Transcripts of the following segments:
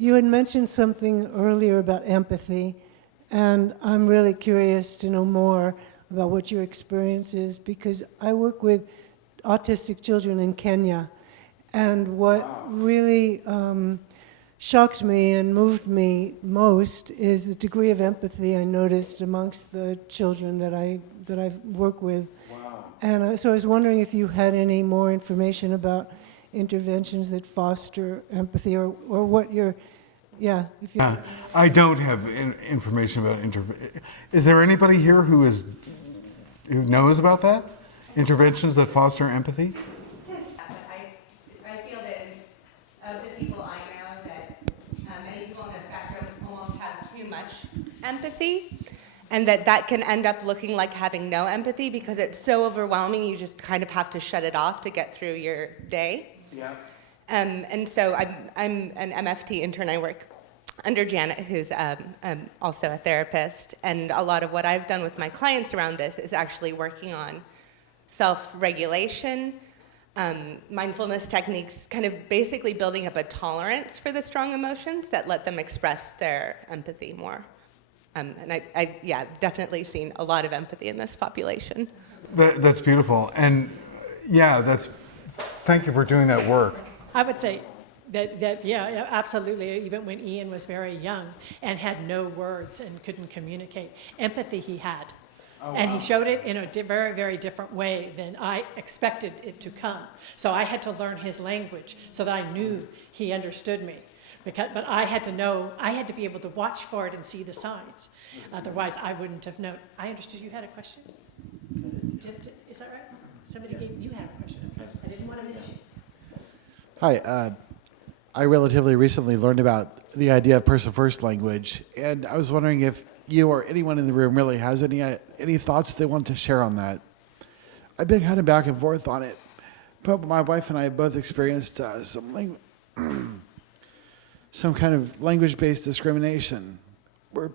You had mentioned something earlier about empathy, and I'm really curious to know more about what your experience is, because I work with autistic children in Kenya, and what really shocked me and moved me most is the degree of empathy I noticed amongst the children that I work with. Wow. And so I was wondering if you had any more information about interventions that foster empathy, or what your, yeah. If you I don't have information about Is there anybody here who knows about that? Interventions that foster empathy? I feel that of the people I know, that many people on the spectrum almost have too much empathy, and that can end up looking like having no empathy because it's so overwhelming. You just kind of have to shut it off to get through your day. Yeah. And so I'm an MFT intern. I work under Janet, who's also a therapist. And a lot of what I've done with my clients around this is actually working on self-regulation, mindfulness techniques, kind of basically building up a tolerance for the strong emotions that let them express their empathy more. And I've definitely seen a lot of empathy in this population. That's beautiful. And yeah, thank you for doing that work. I would say that yeah, absolutely. Even when Ian was very young and had no words and couldn't communicate, empathy he had. Oh, and wow. He showed it in a very, very different way than I expected it to come. So I had to learn his language so that I knew he understood me. But I had to be able to watch for it and see the signs. Otherwise, I wouldn't have known. I understood you had a question. Is that right? You had a question. I didn't want to miss you. Hi. I relatively recently learned about the idea of person-first language, and I was wondering if you or anyone in the room really has any thoughts they want to share on that. I've been kind of back and forth on it, but my wife and I have both experienced some kind of language-based discrimination where,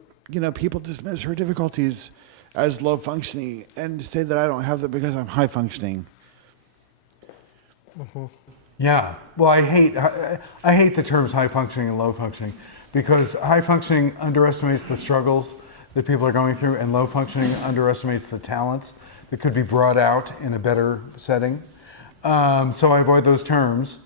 people dismiss her difficulties as low functioning and say that I don't have them because I'm high functioning. Mm-hmm. Yeah, well, I hate the terms high functioning and low functioning, because high functioning underestimates the struggles that people are going through, and low functioning underestimates the talents that could be brought out in a better setting. So I avoid those terms.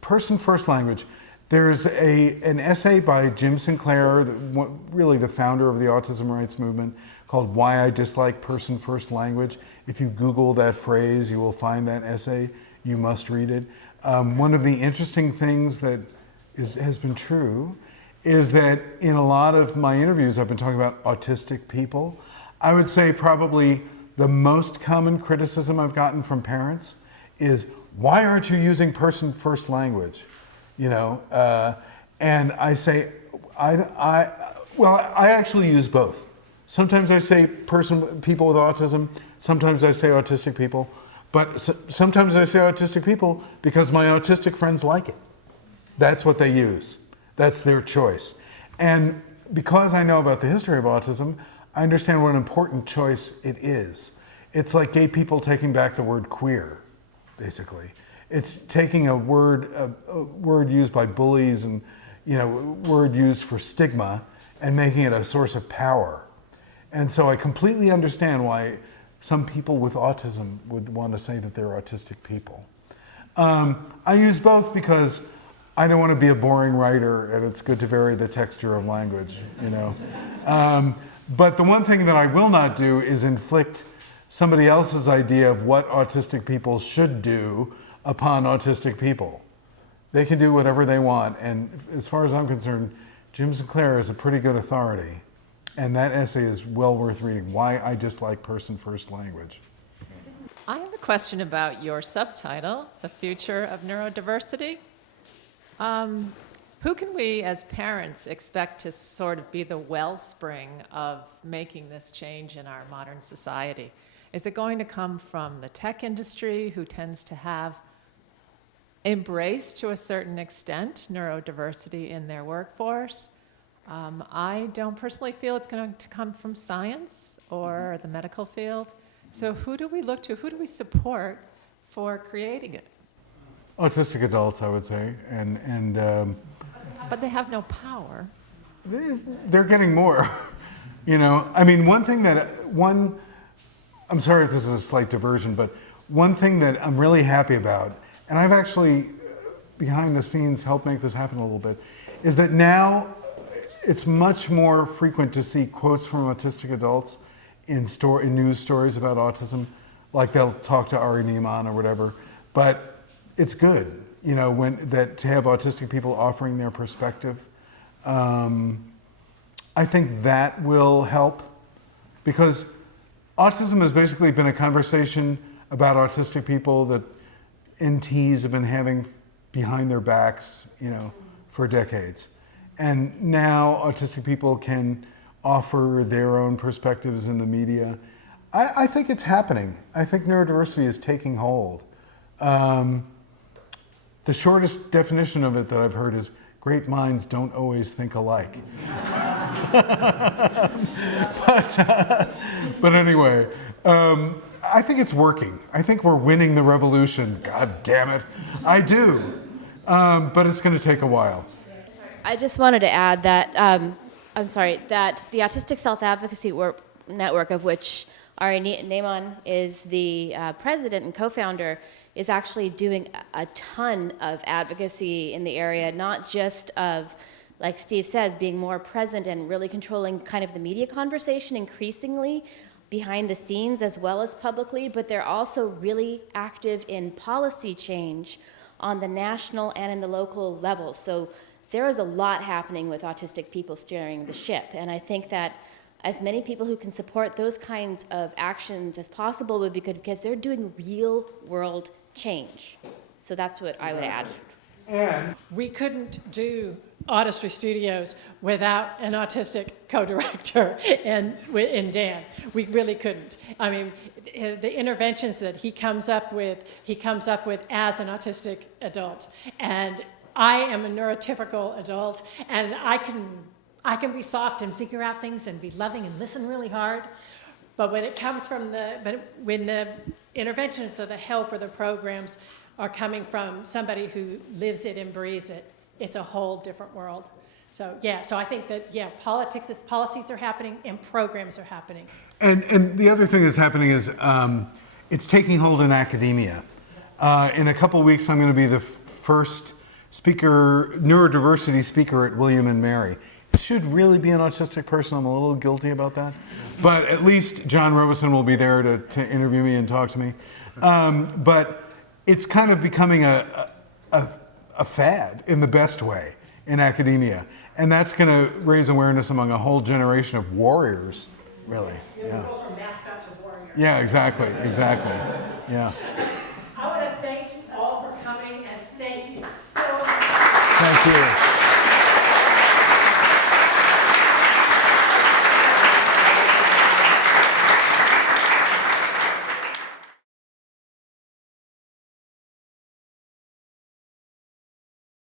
Person-first language. There's an essay by Jim Sinclair, really the founder of the autism rights movement, called Why I Dislike Person-First Language. If you Google that phrase, you will find that essay. You must read it. One of the interesting things that has been true is that in a lot of my interviews, I've been talking about autistic people. I would say probably the most common criticism I've gotten from parents is, why aren't you using person-first language? And I say, I actually use both. Sometimes I say people with autism, sometimes I say autistic people, but sometimes I say autistic people because my autistic friends like it. That's what they use. That's their choice. And because I know about the history of autism, I understand what an important choice it is. It's like gay people taking back the word queer, basically. It's taking a word used by bullies and word used for stigma and making it a source of power. And so I completely understand why some people with autism would want to say that they're autistic people. I use both because I don't want to be a boring writer, and it's good to vary the texture of language, But the one thing that I will not do is inflict somebody else's idea of what autistic people should do upon autistic people. They can do whatever they want, and as far as I'm concerned, Jim Sinclair is a pretty good authority, and that essay is well worth reading, Why I Dislike Person-First Language. I have a question about your subtitle, The Future of Neurodiversity. Who can we as parents expect to sort of be the wellspring of making this change in our modern society? Is it going to come from the tech industry, who tends to have embraced to a certain extent neurodiversity in their workforce? I don't personally feel it's going to come from science or the medical field. So who do we look to? Who do we support for creating it? autistic adults, I would say, and But they have no power. they're getting more. You know, I mean, I'm sorry if this is a slight diversion, but one thing that I'm really happy about, and I've actually, behind the scenes, helped make this happen a little bit, is that now it's much more frequent to see quotes from autistic adults in news stories about autism. Like they'll talk to Ari Neiman or whatever, but it's good, you know, to have autistic people offering their perspective. I think that will help, because autism has basically been a conversation about autistic people that NTs have been having behind their backs, you know, for decades. And now autistic people can offer their own perspectives in the media. I think it's happening. I think neurodiversity is taking hold. The shortest definition of it that I've heard is great minds don't always think alike. But anyway, I think it's working. I think we're winning the revolution. God damn it. I do. But it's going to take a while. I just wanted to add that, that the Autistic Self-Advocacy Network, of which Ari Neiman is the president and co-founder, is actually doing a ton of advocacy in the area, not just of, like Steve says, being more present and really controlling kind of the media conversation increasingly behind the scenes as well as publicly, but they're also really active in policy change on the national and in the local levels. So there is a lot happening with autistic people steering the ship, and I think that as many people who can support those kinds of actions as possible would be good, because they're doing real world change. So that's what I would add. And We couldn't do Autistry Studios without an autistic co-director in Dan. We really couldn't. I mean, the interventions that he comes up with as an autistic adult. And I am a neurotypical adult, and I can be soft and figure out things and be loving and listen really hard. But when it comes from when the interventions or the help or the programs are coming from somebody who lives it and breathes it, it's a whole different world. So I think that, policies are happening and programs are happening. And the other thing that's happening is it's taking hold in academia. In a couple weeks, I'm going to be the first neurodiversity speaker at William and Mary. It should really be an autistic person. I'm a little guilty about that. But at least John Robeson will be there to interview me and talk to me. But it's kind of becoming a fad in the best way in academia. And that's going to raise awareness among a whole generation of warriors, really. Yeah. Go from mascot to warrior. Yeah, exactly. Yeah. I want to thank you all for coming, and thank you so much. Thank you.